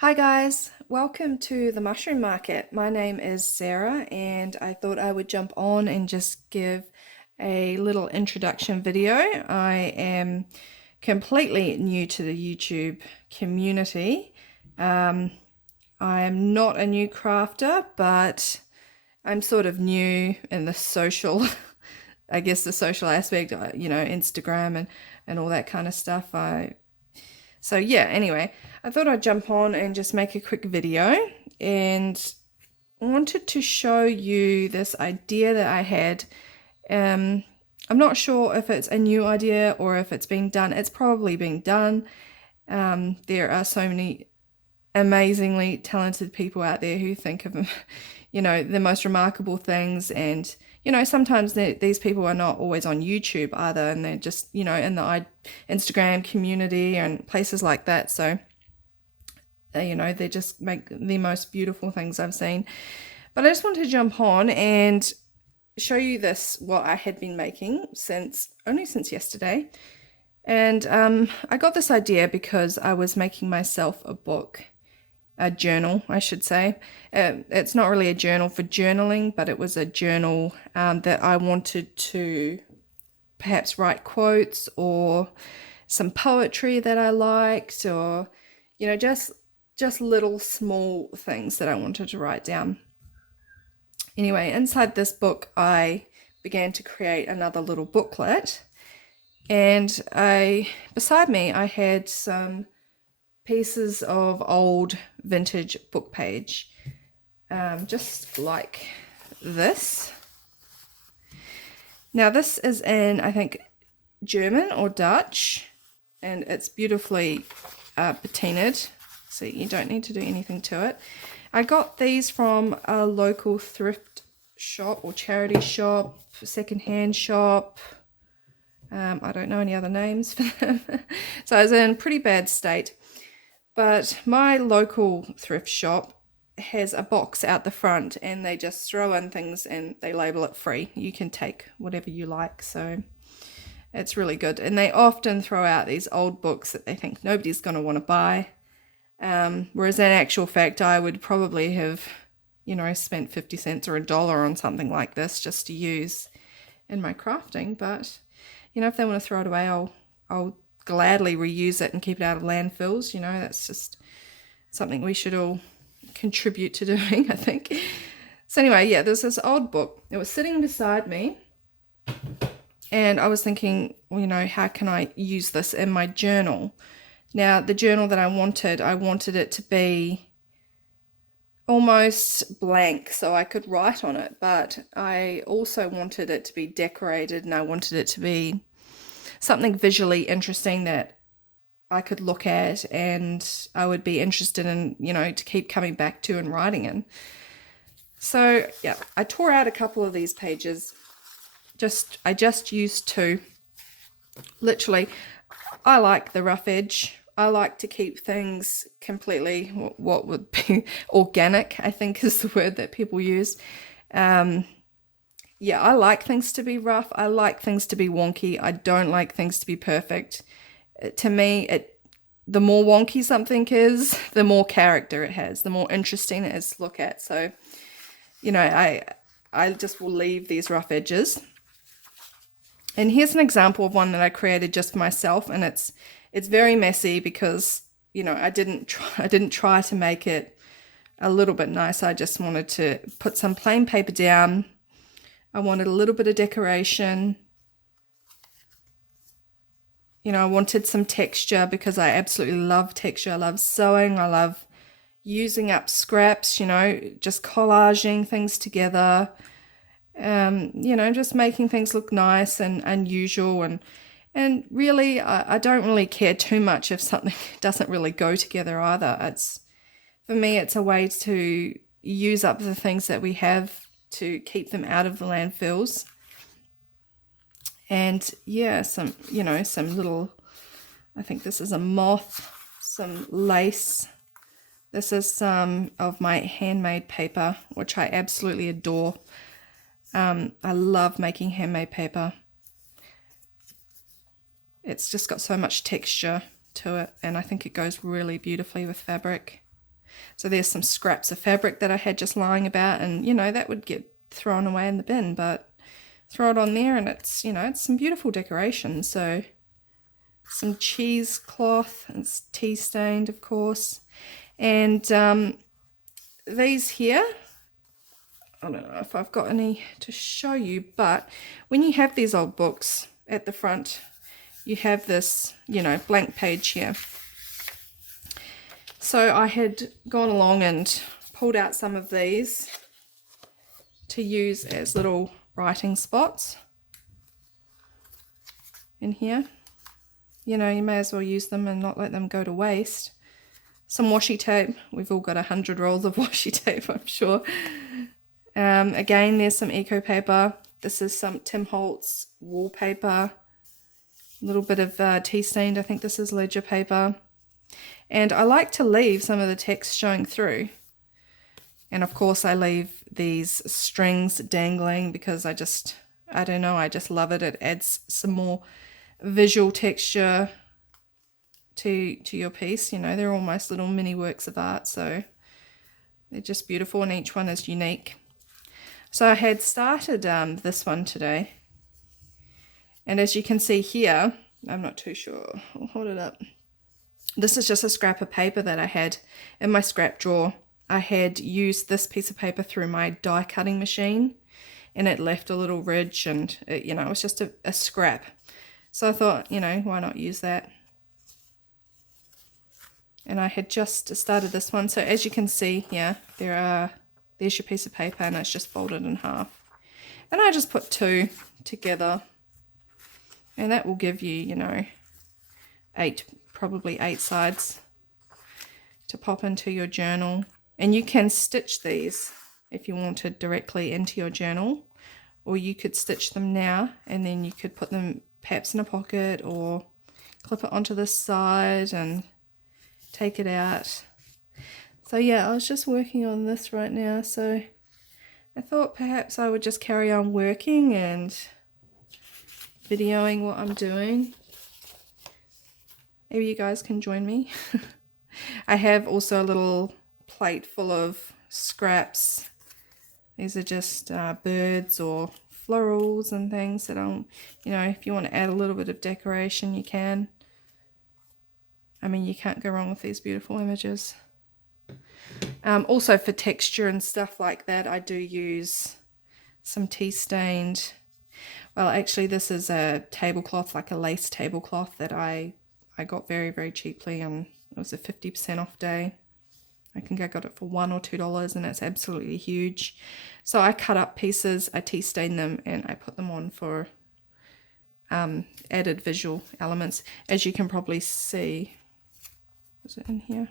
Hi guys, welcome to the mushroom market. My name is Sarah and I thought I would jump on and just give a little introduction video. I am completely new to the YouTube community. I am not a new crafter, but I'm sort of new in the social, I guess the social aspect, Instagram and all that kind of stuff. So yeah, anyway, I thought I'd jump on and just make a quick video and wanted to show you this idea that I had. I'm not sure if it's a new idea or if it's been done. It's probably been done. There are so many amazingly talented people out there who think of, the most remarkable things. And, sometimes these people are not always on YouTube either. And they're just, in the Instagram community and places like that. So, they just make the most beautiful things I've seen. But I just wanted to jump on and show you what I had been making since yesterday. And I got this idea because I was making myself a journal, I should say. It's not really a journal for journaling, but it was a journal that I wanted to perhaps write quotes or some poetry that I liked, or just little small things that I wanted to write down. Anyway, inside this book, I began to create another little booklet, and beside me I had some pieces of old vintage book page, just like this. Now this is in, I think, German or Dutch, and it's beautifully patinaed, so you don't need to do anything to it. I got these from a local thrift shop or charity shop, secondhand shop. I don't know any other names for them. So I was in pretty bad state. But my local thrift shop has a box out the front and they just throw in things and they label it free. You can take whatever you like, so it's really good. And they often throw out these old books that they think nobody's going to want to buy. Whereas in actual fact, I would probably have, spent 50 cents or $1 on something like this just to use in my crafting. But, if they want to throw it away, I'll gladly reuse it and keep it out of landfills. That's just something we should all contribute to doing, I think. So anyway, yeah, there's this old book. It was sitting beside me and I was thinking, how can I use this in my journal? Now, the journal that I wanted it to be almost blank so I could write on it, but I also wanted it to be decorated and I wanted it to be something visually interesting that I could look at and I would be interested in, to keep coming back to and writing in. So yeah, I tore out a couple of these pages. I just used two. Literally, I like the rough edge. I like to keep things completely, what would be organic, I think is the word that people use. Yeah, I like things to be rough. I like things to be wonky. I don't like things to be perfect. To me, the more wonky something is, the more character it has, the more interesting it is to look at. So, I just will leave these rough edges. And here's an example of one that I created just for myself, and it's very messy because, I didn't try to make it a little bit nice. I just wanted to put some plain paper down. I wanted a little bit of decoration. I wanted some texture because I absolutely love texture. I love sewing. I love using up scraps, just collaging things together. Just making things look nice and unusual. And really, I don't really care too much if something doesn't really go together either. For me, it's a way to use up the things that we have to keep them out of the landfills. And yeah, some little, I think this is a moth, some lace. This is some of my handmade paper, which I absolutely adore. I love making handmade paper. It's just got so much texture to it, and I think it goes really beautifully with fabric. So there's some scraps of fabric that I had just lying about, and you know, that would get thrown away in the bin, but throw it on there and it's, you know, it's some beautiful decoration. So some cheesecloth, it's tea stained of course, and these here, I don't know if I've got any to show you, but when you have these old books at the front, you have this, you know, blank page here. So I had gone along and pulled out some of these to use as little writing spots in here. You know, you may as well use them and not let them go to waste. Some washi tape. We've all got 100 rolls of washi tape, I'm sure. Again, there's some eco paper. This is some Tim Holtz wallpaper. A little bit of tea stained. I think this is ledger paper. And I like to leave some of the text showing through. And of course I leave these strings dangling because I don't know, I just love it. It adds some more visual texture to your piece. You know, they're almost little mini works of art, so they're just beautiful and each one is unique. So I had started this one today, and as you can see here, I'm not too sure, I'll hold it up. This is just a scrap of paper that I had in my scrap drawer. I had used this piece of paper through my die cutting machine and it left a little ridge, and it, you know, it was just a scrap. So I thought, you know, why not use that? And I had just started this one. So as you can see here, there's your piece of paper and it's just folded in half. And I just put two together and that will give you, you know, probably eight sides to pop into your journal. And you can stitch these if you wanted directly into your journal, or you could stitch them now and then you could put them perhaps in a pocket or clip it onto this side and take it out. So yeah, I was just working on this right now, so I thought perhaps I would just carry on working and videoing what I'm doing. Maybe you guys can join me. I have also a little plate full of scraps. These are just birds or florals and things that you know, if you want to add a little bit of decoration, you can. I mean, you can't go wrong with these beautiful images. Also for texture and stuff like that, I do use some tea stained. Well, actually, this is a tablecloth, like a lace tablecloth that I got very, very cheaply, and it was a 50% off day. I think I got it for $1 or $2 and it's absolutely huge. So I cut up pieces, I tea stain them, and I put them on for added visual elements. As you can probably see, is it in here?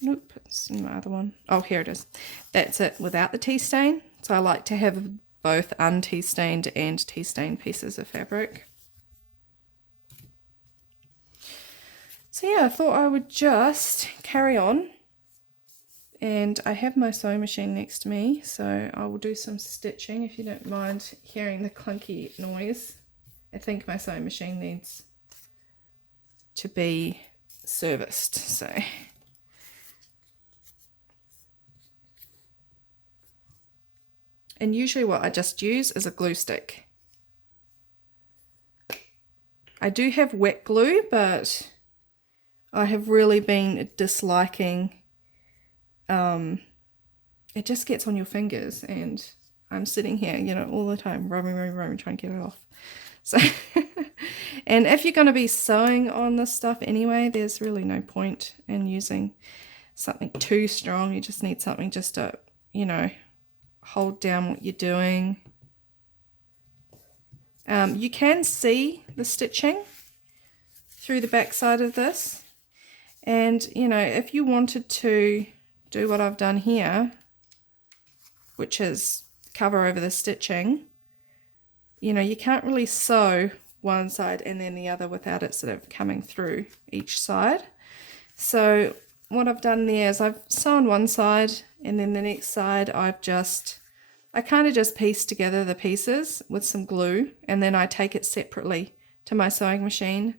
Nope, it's in my other one. Oh, here it is. That's it without the tea stain. So I like to have both un-tea stained and tea stained pieces of fabric. So yeah, I thought I would just carry on, and I have my sewing machine next to me, so I will do some stitching if you don't mind hearing the clunky noise. I think my sewing machine needs to be serviced, so. And usually what I just use is a glue stick. I do have wet glue, but I have really been disliking, it just gets on your fingers, and I'm sitting here, you know, all the time, rubbing, trying to get it off. So, and if you're going to be sewing on this stuff anyway, there's really no point in using something too strong. You just need something just to, you know, hold down what you're doing. You can see the stitching through the back side of this. And, you know, if you wanted to do what I've done here, which is cover over the stitching, you know, you can't really sew one side and then the other without it sort of coming through each side. So what I've done there is I've sewn one side, and then the next side I kind of just piece together the pieces with some glue, and then I take it separately to my sewing machine.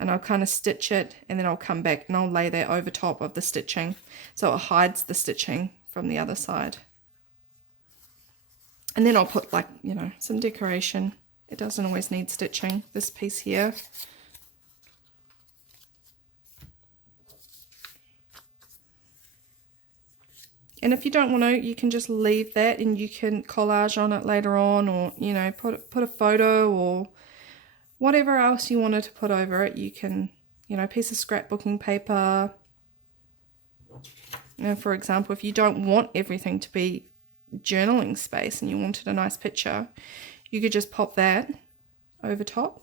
and I'll kind of stitch it, and then I'll come back and I'll lay that over top of the stitching so it hides the stitching from the other side. And then I'll put, like, you know, some decoration. It doesn't always need stitching, this piece here. And if you don't want to, you can just leave that and you can collage on it later on, or, you know, put a photo or whatever else you wanted to put over it. You can, you know, piece of scrapbooking paper. You know, for example, if you don't want everything to be journaling space and you wanted a nice picture, you could just pop that over top,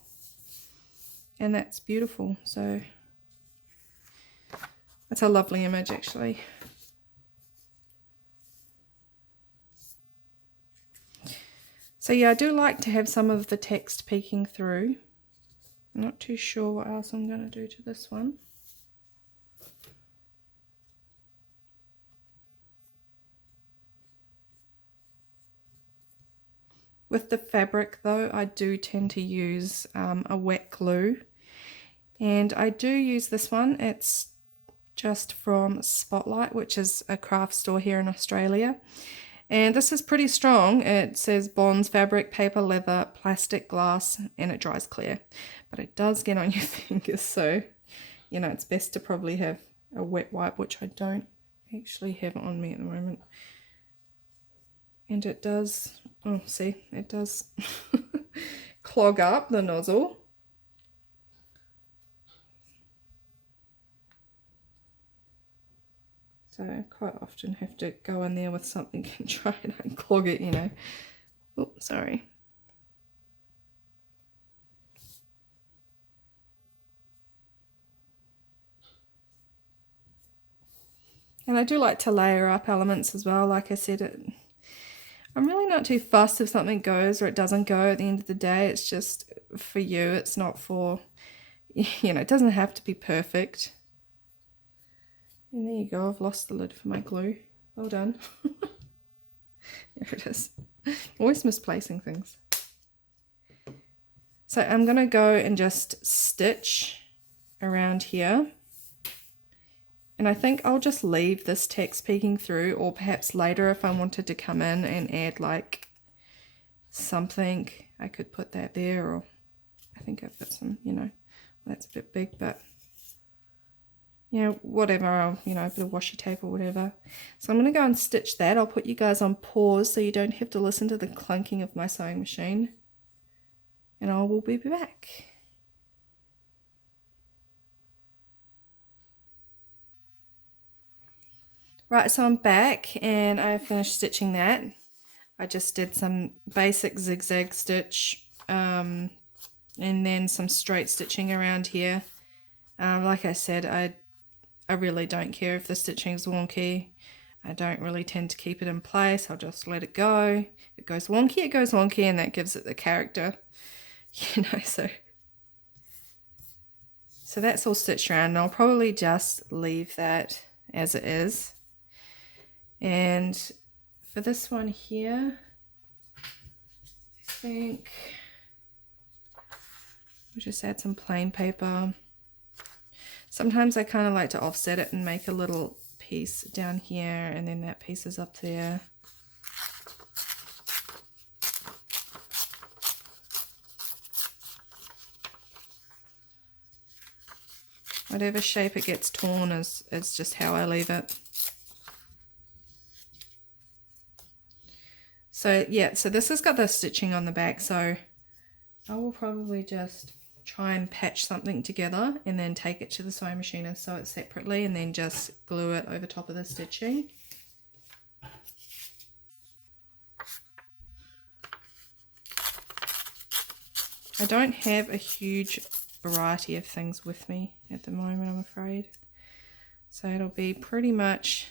and that's beautiful. So that's a lovely image, actually. So yeah, I do like to have some of the text peeking through. I'm not too sure what else I'm going to do to this one. With the fabric though, I do tend to use a wet glue, and I do use this one. It's just from Spotlight, which is a craft store here in Australia. And this is pretty strong. It says bonds, fabric, paper, leather, plastic, glass, and it dries clear. But it does get on your fingers, so, you know, it's best to probably have a wet wipe, which I don't actually have on me at the moment. And it does, oh, see, it does clog up the nozzle. So I quite often have to go in there with something and try and unclog it, you know. Oh, sorry. And I do like to layer up elements as well. Like I said, I'm really not too fussed if something goes or it doesn't go at the end of the day. It's just for you. It's not for, you know, it doesn't have to be perfect. And there you go, I've lost the lid for my glue. Well done. There it is. Always misplacing things. So I'm going to go and just stitch around here. And I think I'll just leave this text peeking through, or perhaps later if I wanted to come in and add like something, I could put that there, or I think I've got some, you know, that's a bit big, but you know, whatever, I'll, you know, a bit of washi tape or whatever. So I'm going to go and stitch that. I'll put you guys on pause so you don't have to listen to the clunking of my sewing machine. And I will be back. Right, so I'm back and I finished stitching that. I just did some basic zigzag stitch and then some straight stitching around here. Like I said, I really don't care if the stitching's wonky. I don't really tend to keep it in place. I'll just let it go. If it goes wonky, and that gives it the character, you know. So that's all stitched around, and I'll probably just leave that as it is. And for this one here, I think we'll just add some plain paper. Sometimes I kind of like to offset it and make a little piece down here, and then that piece is up there. Whatever shape it gets torn is just how I leave it. So yeah, so this has got the stitching on the back, so I will probably just try and patch something together and then take it to the sewing machine and sew it separately, and then just glue it over top of the stitching. I don't have a huge variety of things with me at the moment, I'm afraid. So it'll be pretty much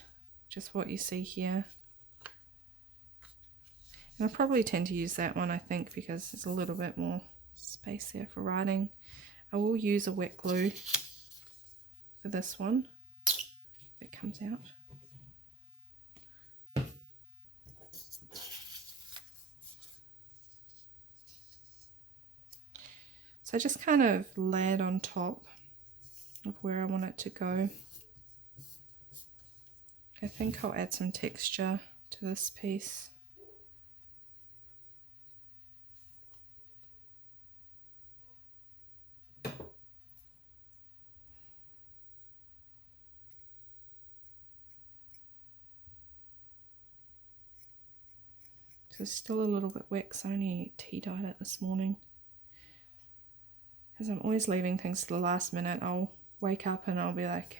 just what you see here. And I probably tend to use that one, I think, because there's a little bit more space there for writing. I will use a wet glue for this one if it comes out. So I just kind of lay it on top. of where I want it to go. I think I'll add some texture to this piece. So it's still a little bit wet because I only tea dyed it this morning. Because I'm always leaving things to the last minute. I'll wake up and I'll be like,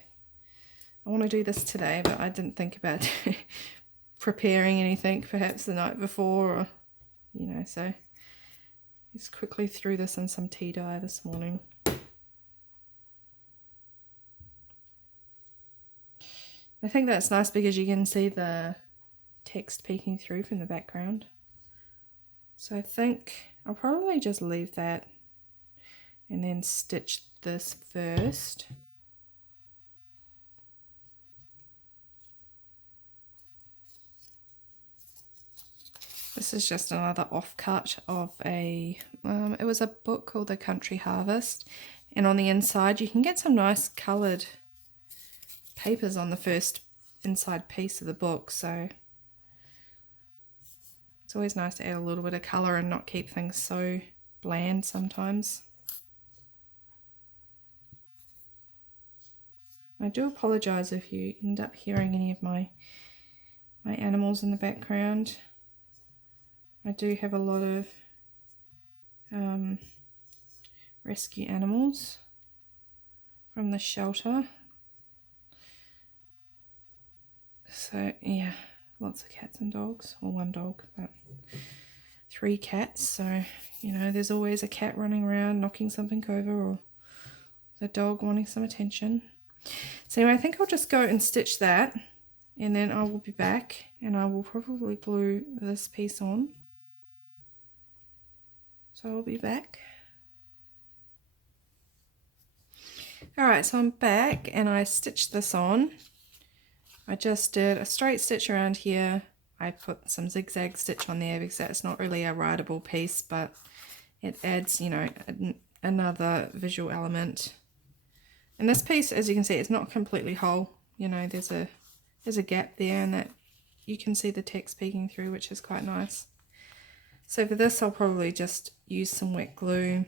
I want to do this today, but I didn't think about preparing anything perhaps the night before, or, you know, so just quickly threw this in some tea dye this morning. I think that's nice because you can see the text peeking through from the background. So I think I'll probably just leave that and then stitch this first. This is just another offcut of a, it was a book called The Country Harvest, and on the inside you can get some nice coloured papers on the first inside piece of the book, so it's always nice to add a little bit of colour and not keep things so bland sometimes. I do apologise if you end up hearing any of my animals in the background. I do have a lot of rescue animals from the shelter. So yeah, lots of cats and dogs, or one dog, but 3 cats. So, you know, there's always a cat running around knocking something over, or the dog wanting some attention. So anyway, I think I'll just go and stitch that, and then I will be back and I will probably glue this piece on. So I'll be back. Alright, so I'm back and I stitched this on. I just did a straight stitch around here. I put some zigzag stitch on there because that's not really a rideable piece, but it adds, you know, another visual element. And this piece, as you can see, it's not completely whole. You know, there's a gap there, and that you can see the text peeking through, which is quite nice. So for this, I'll probably just use some wet glue.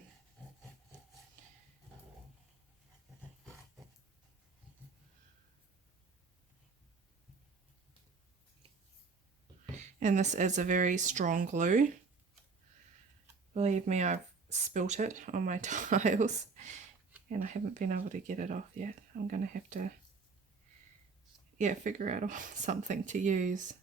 And this is a very strong glue. Believe me, I've spilt it on my tiles and I haven't been able to get it off yet. I'm going to have to, yeah, figure out something to use.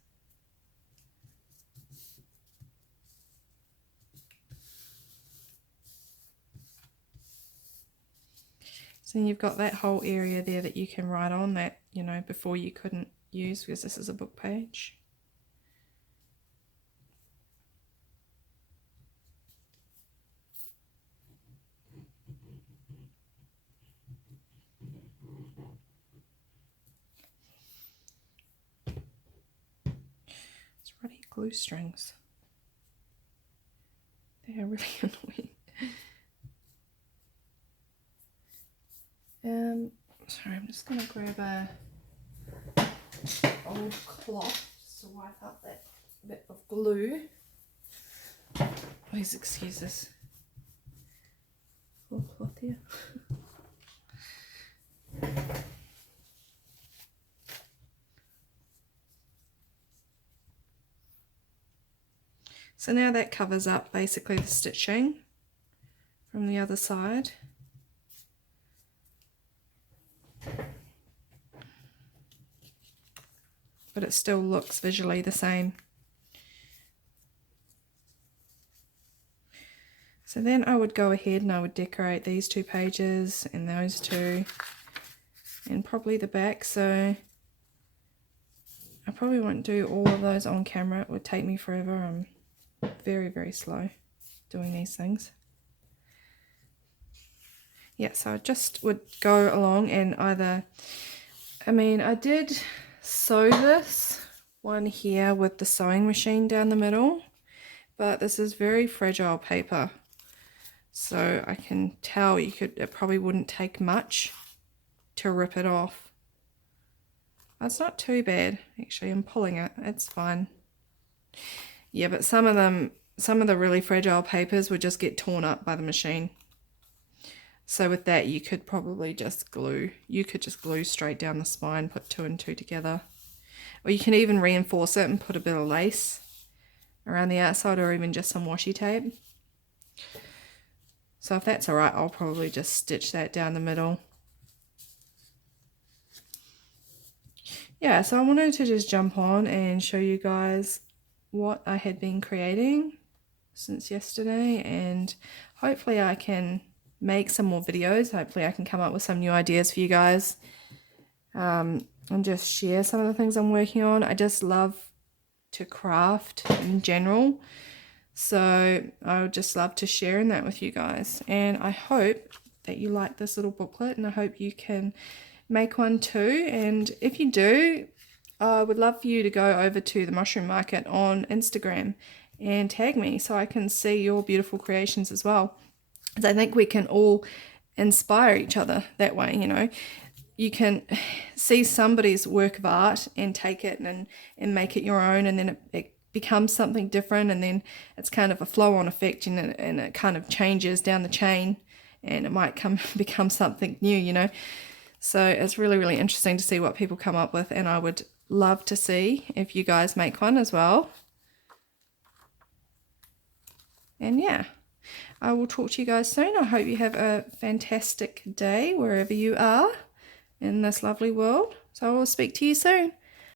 So you've got that whole area there that you can write on that, you know, before you couldn't use because this is a book page. It's ruddy glue strings. They are really annoying. Sorry, I'm just going to grab a old cloth just to wipe up that bit of glue. Please excuse this. Old cloth here. So now that covers up basically the stitching from the other side. But it still looks visually the same. So then I would go ahead and I would decorate these 2 pages and those 2 and probably the back. So I probably won't do all of those on camera. It would take me forever. I'm very, very slow doing these things. Yeah, so I just would go along and either, I mean, I did sew this one here with the sewing machine down the middle, but this is very fragile paper, so I can tell it probably wouldn't take much to rip it off. It's not too bad, actually. I'm pulling it. It's fine. Yeah, but some of the really fragile papers would just get torn up by the machine. So with that, you could probably just glue. You could just glue straight down the spine, put 2 and 2 together. Or you can even reinforce it and put a bit of lace around the outside, or even just some washi tape. So if that's alright, I'll probably just stitch that down the middle. Yeah, so I wanted to just jump on and show you guys what I had been creating since yesterday, and hopefully I can make some more videos. Hopefully I can come up with some new ideas for you guys, and just share some of the things I'm working on. I just love to craft in general, so I would just love to share in that with you guys, and I hope that you like this little booklet, and I hope you can make one too. And if you do, I would love for you to go over to the Mushroom Market on Instagram and tag me so I can see your beautiful creations as well. I think we can all inspire each other that way, you know. You can see somebody's work of art and take it and make it your own, and then it becomes something different, and then it's kind of a flow-on effect, and it kind of changes down the chain, and it might become something new, you know. So it's really, really interesting to see what people come up with, and I would love to see if you guys make one as well. And yeah, I will talk to you guys soon. I hope you have a fantastic day wherever you are in this lovely world. So I will speak to you soon.